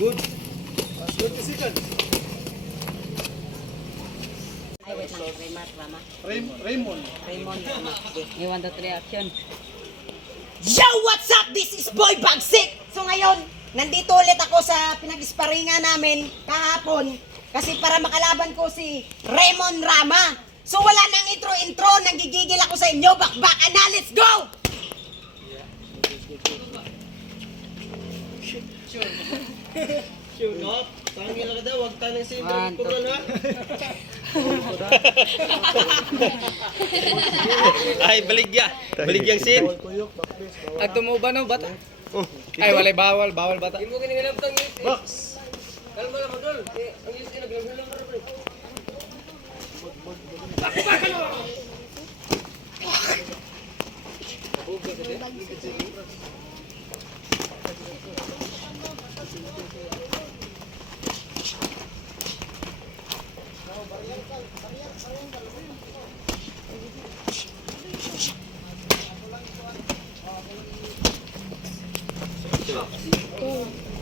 Good. 20 seconds. Ay, wait lang. Raymart, Rama. Raymond. Raymond, Rama. Okay. You want the reaction? Yo! What's up? This is Boy Bagsik! So ngayon, nandito ulit ako sa pinag-isparingan namin kahapon kasi para makalaban ko si Raymond Rama. So wala nang intro-intro, nanggigigil ako sa inyo. Bakbakan na, let's go! Sure not. Tangin lang ka daw. Huwag tanong sa One, two. ha. Ay, baligya. Baligyang sin. At tumuba no bata? Ay, walay bawal bata. Box. Kalma lang madol. Ang yus ina ginagulong ra pre.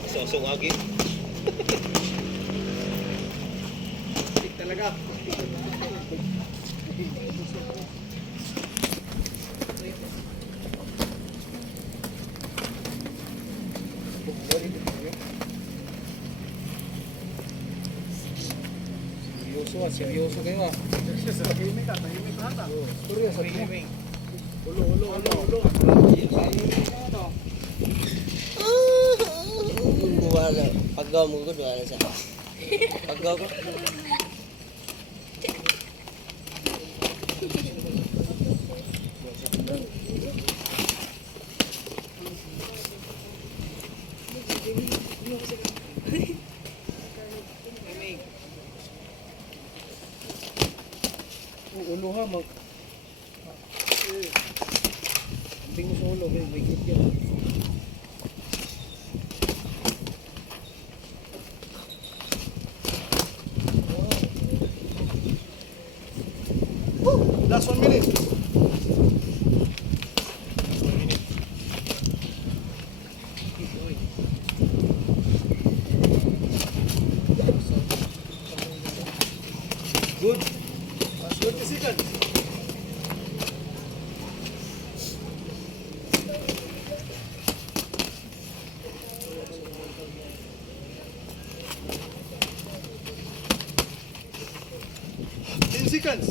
Sosong agi. Talaga. Seryoso kayo ah. Tahimik ka ata. Seryoso kayo. Ulo. Wala. Paggaw mo ko, wala sa. Paggaw ko. Ulo ha mag. Tingin sa ulo kay may kit yan. Last 1 minute. Good. 20 seconds. Seconds.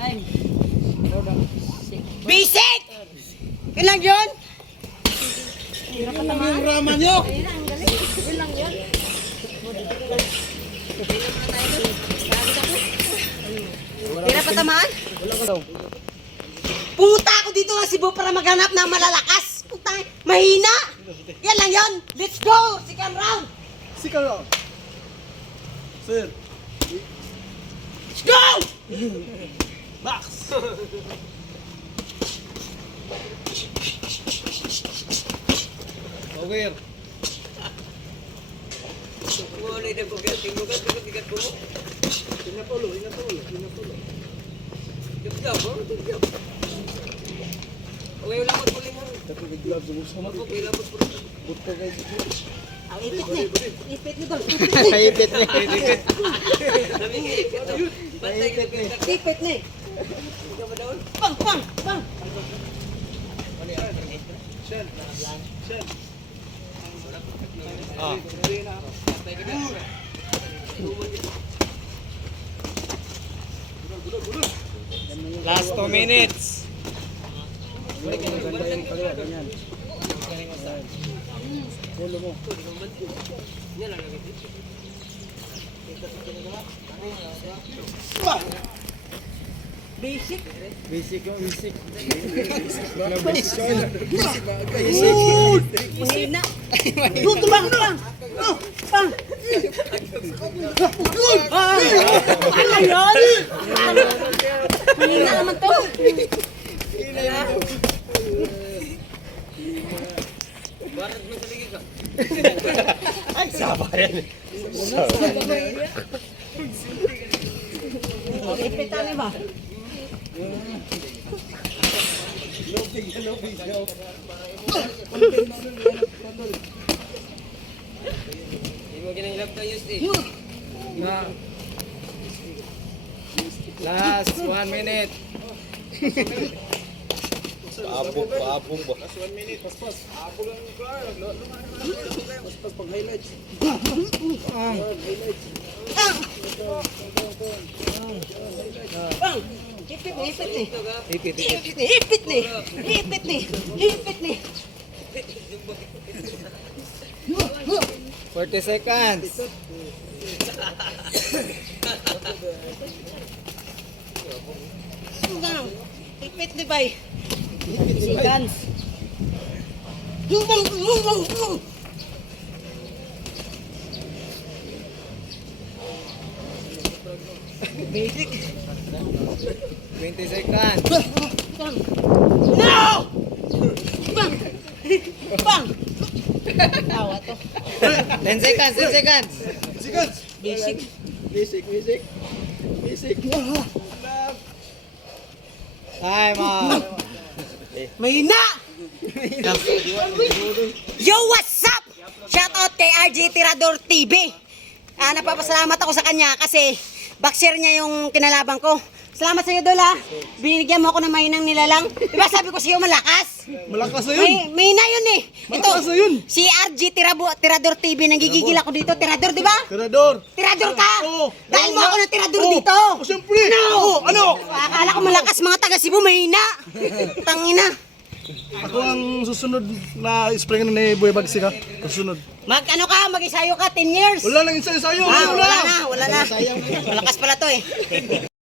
Time. Bisik! Ilan yun? Yung rama nyo. Tira pa tamaan? Puta ako dito ng Cebu para maghanap ng malalakas. Puta, mahina. Yan lang yun. Let's go! Second round. Second round. Sir. Let's go! Box. Power. Wala na bugat. Tingnan ko. Inapulo. Jab. Okay, wala mo tuloy mo. Tapi bigla gusto mo. Okay, wala mo tuloy. Buto guys. Ang ipit ni. Ipit ni Dol. Ipit ni. Sabi nga ipit. Bantay ka na. Ipit ni. Ikaw ba daw? Bang! Shell. Ah. Bantay ka na. Last 2 minutes. Ulo mo. Yan lang lagi. Basic. Mahina. Duto bang! Bang! Ano yun? Mahina naman to. Bakit mo sa ligi ka? Ay, saba yan. Ipit ba? Na. Last 1 minute. Paabog ba? Pas pag highlights. Bang! Ipit ni. Ipit. Ipit ni. 40 seconds. Bang! Ipit ni bay. Seconds. Bang! Basic. 20 seconds. No! Bang! Bang! Tawa to. 10 seconds. 10 seconds. Seconds. Basic. Basic. Time out. Mahina! Yo, what's up? Shout out kay RG Tirador TV. Napapasalamat ako sa kanya kasi boxer niya yung kinalaban ko. Salamat sa iyo, Dola. Binigyan mo ako ng mahinang nilalang. Diba sabi ko sa iyo malakas? Malakas na yun. Mahina yun eh. Malakas na yun. Si RG Tirador TV, nagigigil ako dito. Tirador, di ba? Tirador. Tirador ka! Oo. Dahil mo ako ng tirador dito! Oh, siyempre. Ano? Ano? Akala ko malakas mga taga Cebu, mahina! Tangina! Ako ang susunod na spring ni Boy Bagsik ha. Susunod. Mag-ano ka, mag-isayo ka, 10 years! Wala nang insayo sa'yo. Wala na. Malakas pala to eh.